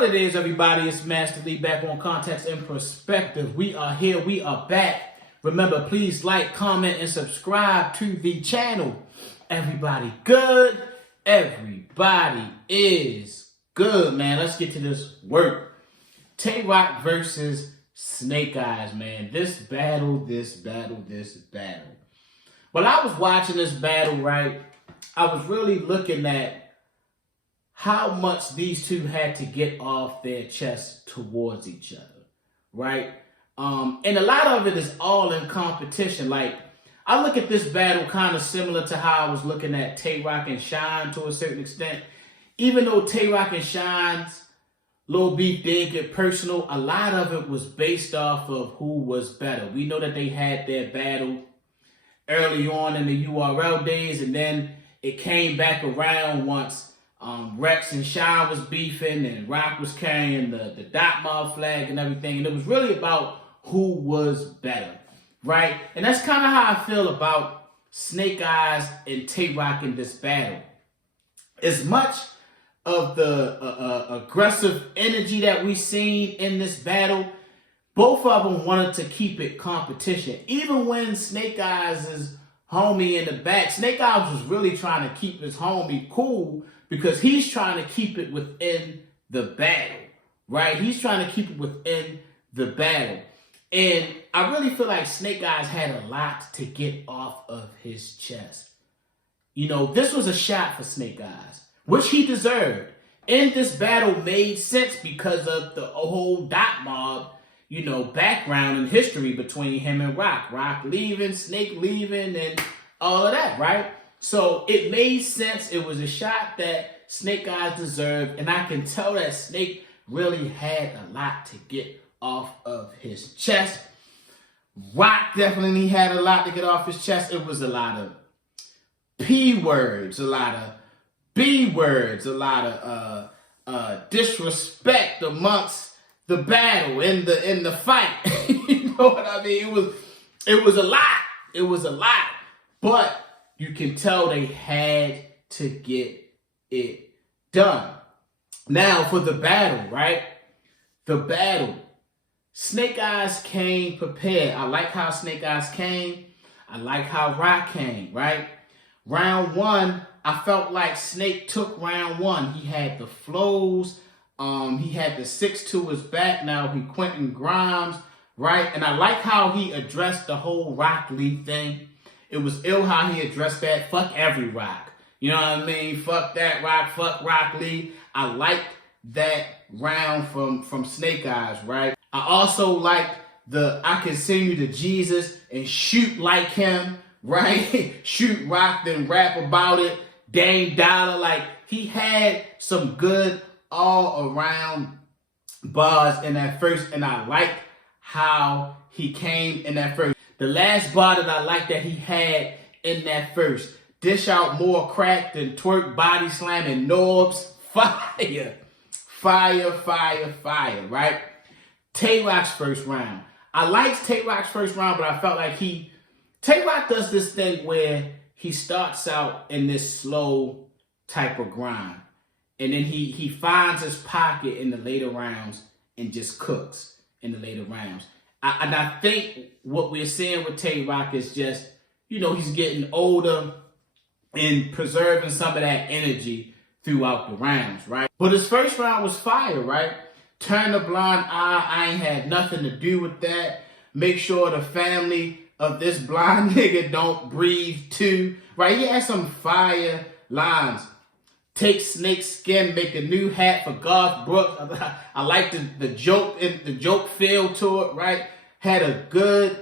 What it is, everybody, it's Master Lee back on Context and Perspective. We are here, we are back. Remember, please like, comment, and subscribe to the channel. Everybody good? Everybody is good, man. Let's get to this work. Tay-Rock versus Snake Eyes, man. This battle. While I was watching this battle, right, I was really looking at how much these two had to get off their chest towards each other, right? And a lot of it is all in competition. Like, I look at this battle kind of similar to how I was looking at Tay-Rock and Shine to a certain extent. Even though Tay-Rock and Shine's little beef did get personal, a lot of it was based off of who was better. We know that they had their battle early on in the URL days, and then it came back around once Rex and Shine was beefing and Rock was carrying the Dot Mob flag and everything. And it was really about who was better, right? And that's kind of how I feel about Snake Eyes and Tay-Rock in this battle. As much of the aggressive energy that we've seen in this battle, both of them wanted to keep it competition. Even when Snake Eyes' homie in the back, Snake Eyes was really trying to keep his homie cool because he's trying to keep it within the battle, right? He's trying to keep it within the battle. And I really feel like Snake Eyes had a lot to get off of his chest. You know, this was a shot for Snake Eyes, which he deserved. And this battle made sense because of the whole Dot Mob, you know, background and history between him and Rock. Rock leaving, Snake leaving, and all of that, right? So it made sense. It was a shot that Snake Eyes deserved. And I can tell that Snake really had a lot to get off of his chest. Rock definitely had a lot to get off his chest. It was a lot of P words, a lot of B words, a lot of disrespect amongst the battle in the fight. You know what I mean? It was a lot. It was a lot. But you can tell they had to get it done. Now for the battle, right? The battle. Snake Eyes came prepared. I like how Snake Eyes came. I like how Rock came, right? Round one, I felt like Snake took round one. He had the flows. He had the 6 to his back. Now he Quentin Grimes, right? And I like how he addressed the whole Rock Lee thing. It was ill how he addressed that. Fuck every Rock. You know what I mean? Fuck that Rock. Fuck Rock Lee. I liked that round from Snake Eyes, right? I also liked the I can send you to Jesus and shoot like him, right? Shoot Rock, then rap about it. Dame Dollar, like he had some good all around bars in that first, and I liked how he came in that first. The last bar that I liked that he had in that first, dish out more crack than twerk body slamming Norbs. Fire, fire, fire, fire, right? Tay-Rock's first round. I liked Tay-Rock's first round, but I felt like Tay-Rock does this thing where he starts out in this slow type of grind. And then he finds his pocket in the later rounds and just cooks in the later rounds. And I think what we're seeing with Tay-Rock is just, you know, he's getting older and preserving some of that energy throughout the rounds, right? But his first round was fire, right? Turn a blind eye. I ain't had nothing to do with that. Make sure the family of this blind nigga don't breathe too, right? He had some fire lines. Take snake skin, make a new hat for Garth Brooks. I like the joke feel to it, right? Had a good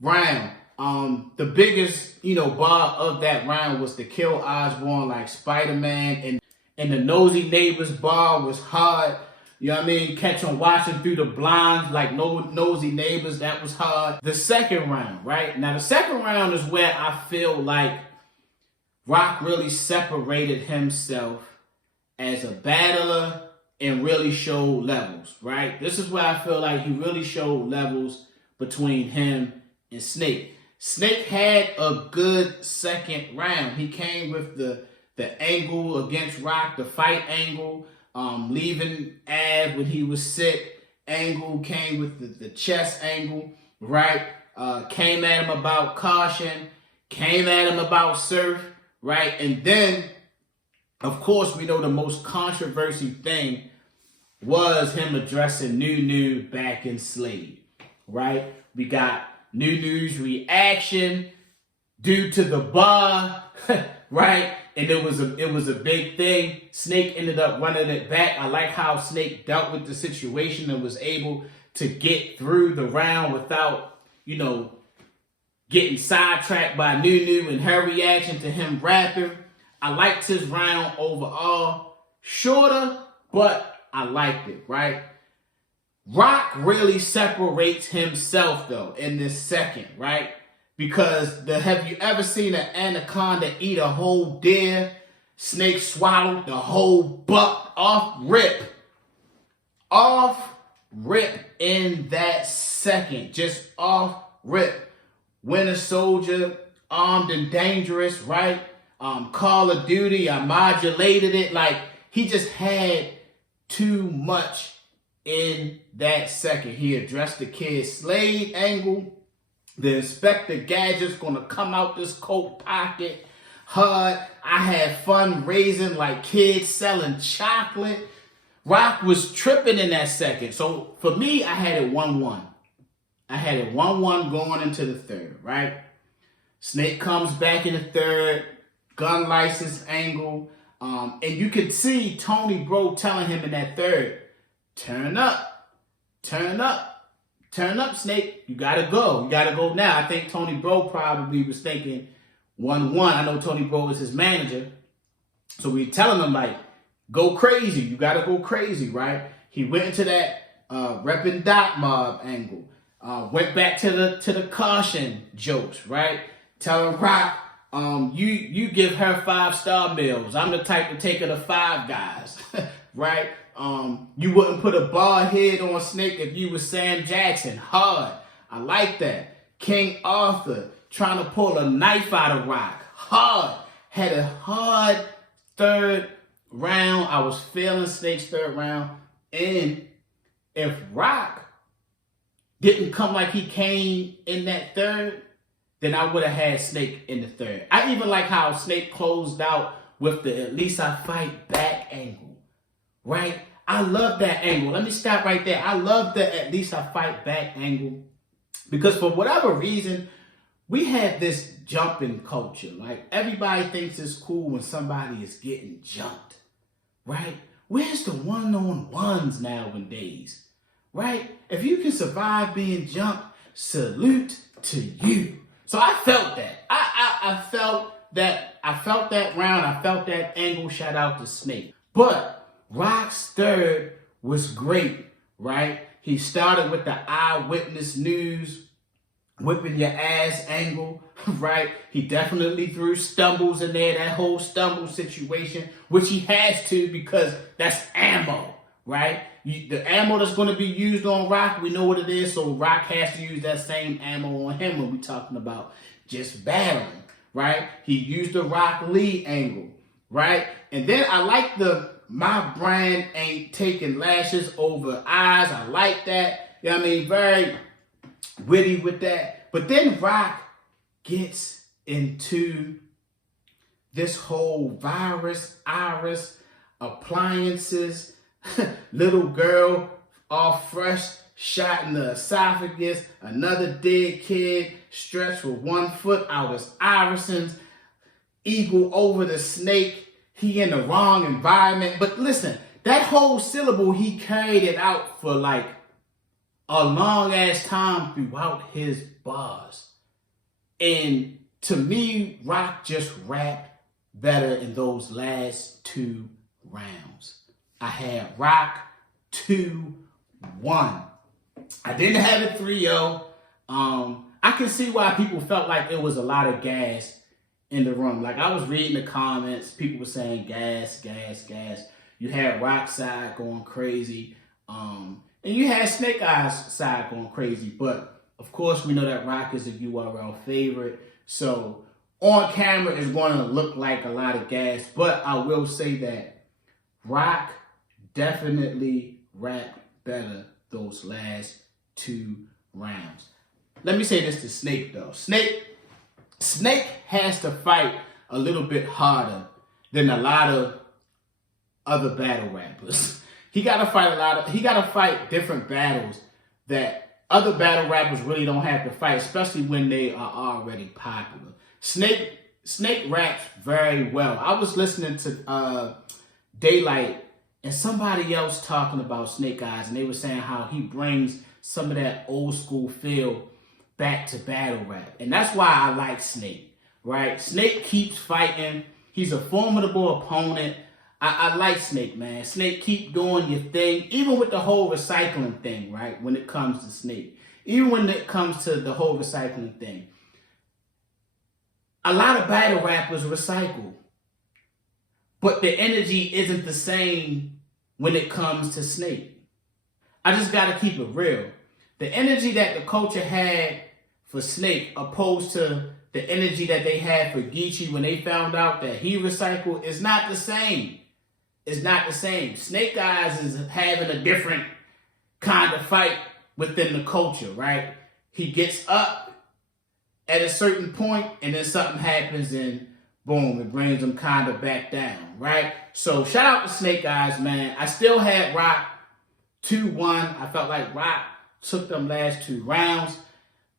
round. The biggest, you know, bar of that round was to kill Osborne like Spider-Man, and the nosy neighbors bar was hard. You know what I mean? Catch him watching through the blinds like nosy neighbors. That was hard. The second round, right? Now, the second round is where I feel like Rock really separated himself as a battler and really showed levels, right? This is where I feel like he really showed levels between him and Snake. Snake had a good second round. He came with the angle against Rock, the fight angle. leaving Av when he was sick. Angle came with the chest angle, right? Came at him about caution, came at him about surf, right? And then, of course, we know the most controversial thing was him addressing Nunu back in Slade, right? We got Nunu's reaction due to the bar, right? And it was a big thing. Snake ended up running it back. I like how Snake dealt with the situation and was able to get through the round without, getting sidetracked by Nunu and her reaction to him rapping. I liked his round overall. Shorter, but I liked it, right? Rock really separates himself, though, in this second, right? Because have you ever seen an anaconda eat a whole deer? Snake swallowed the whole buck off rip. Off rip in that second. Just off rip. Winter Soldier, Armed and Dangerous, right? Call of Duty, I modulated it. Like, he just had too much in that second. He addressed the Kid Slade angle. The Inspector Gadget's gonna come out this coat pocket hard. I had fun raising like kids selling chocolate. Rock was tripping in that second. So for me, I had it 1-1. I had it 1-1 going into the third, right? Snake comes back in the third, gun license angle. And you could see Tony Bro telling him in that third, turn up, turn up. Turn up, Snake. You gotta go. You gotta go now. I think Tony Bro probably was thinking 1-1. I know Tony Bro is his manager. So we telling him, like, go crazy. You gotta go crazy, right? He went into that reppin' Dot Mob angle. Went back to the caution jokes, right? Telling Rock, you give her 5-star meals. I'm the type to take her to Five Guys, right? You wouldn't put a bald head on Snake if you was Sam Jackson. Hard. I like that. King Arthur trying to pull a knife out of Rock. Hard. Had a hard third round. I was feeling Snake's third round. And if Rock didn't come like he came in that third, then I would have had Snake in the third. I even like how Snake closed out with the at least I fight back angle. Right? I love that angle. Let me stop right there. I love the at least I fight back angle. Because for whatever reason, we have this jumping culture. Like, everybody thinks it's cool when somebody is getting jumped. Right? Where's the one-on-ones nowadays? Right? If you can survive being jumped, salute to you. So I felt that. I felt that. I felt that round. I felt that angle. Shout out to Snake. But Rock's third was great, right? He started with the eyewitness news, whipping your ass angle, right? He definitely threw stumbles in there, that whole stumble situation, which he has to because that's ammo, right? The ammo that's going to be used on Rock, we know what it is, so Rock has to use that same ammo on him when we're talking about just battling, right? He used the Rock Lee angle, right? And then I like my brand ain't taking lashes over eyes. I like that. You know what I mean? Very witty with that. But then Rock gets into this whole virus, iris, appliances, little girl all fresh, shot in the esophagus, another dead kid stretched with 1 foot out as irisons, eagle over the snake. He in the wrong environment. But listen, that whole syllable, he carried it out for like a long ass time throughout his bars. And to me, Rock just rapped better in those last 2 rounds. I had Rock 2-1. I didn't have it 3-0. I can see why people felt like it was a lot of gas in the room. Like, I was reading the comments, people were saying gas, gas, gas. You had Rock's side going crazy, and you had Snake Eyes' side going crazy. But of course, we know that Rock is a URL favorite, so on camera it's going to look like a lot of gas. But I will say that Rock definitely rapped better those last 2 rounds. Let me say this to Snake though. Snake has to fight a little bit harder than a lot of other battle rappers. He gotta fight different battles that other battle rappers really don't have to fight, especially when they are already popular. Snake raps very well. I was listening to Daylight and somebody else talking about Snake Eyes, and they were saying how he brings some of that old school feel back to battle rap. And that's why I like Snake, right? Snake keeps fighting. He's a formidable opponent. I like Snake, man. Snake, keep doing your thing, even with the whole recycling thing, right? When it comes to Snake. Even when it comes to the whole recycling thing. A lot of battle rappers recycle. But the energy isn't the same when it comes to Snake. I just got to keep it real. The energy that the culture had for Snake opposed to the energy that they had for Geechee when they found out that he recycled is not the same. It's not the same. Snake Eyes is having a different kind of fight within the culture, right? He gets up at a certain point and then something happens and boom, it brings him kind of back down, right? So shout out to Snake Eyes, man. I still had Rock 2-1. I felt like Rock took them last 2 rounds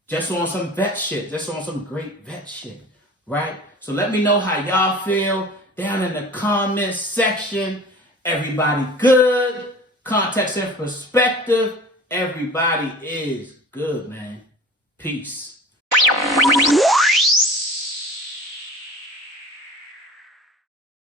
just on some vet shit, just on some great vet shit, right? So let me know how y'all feel down in the comments section. Everybody good? Context and perspective. Everybody is good, man. Peace.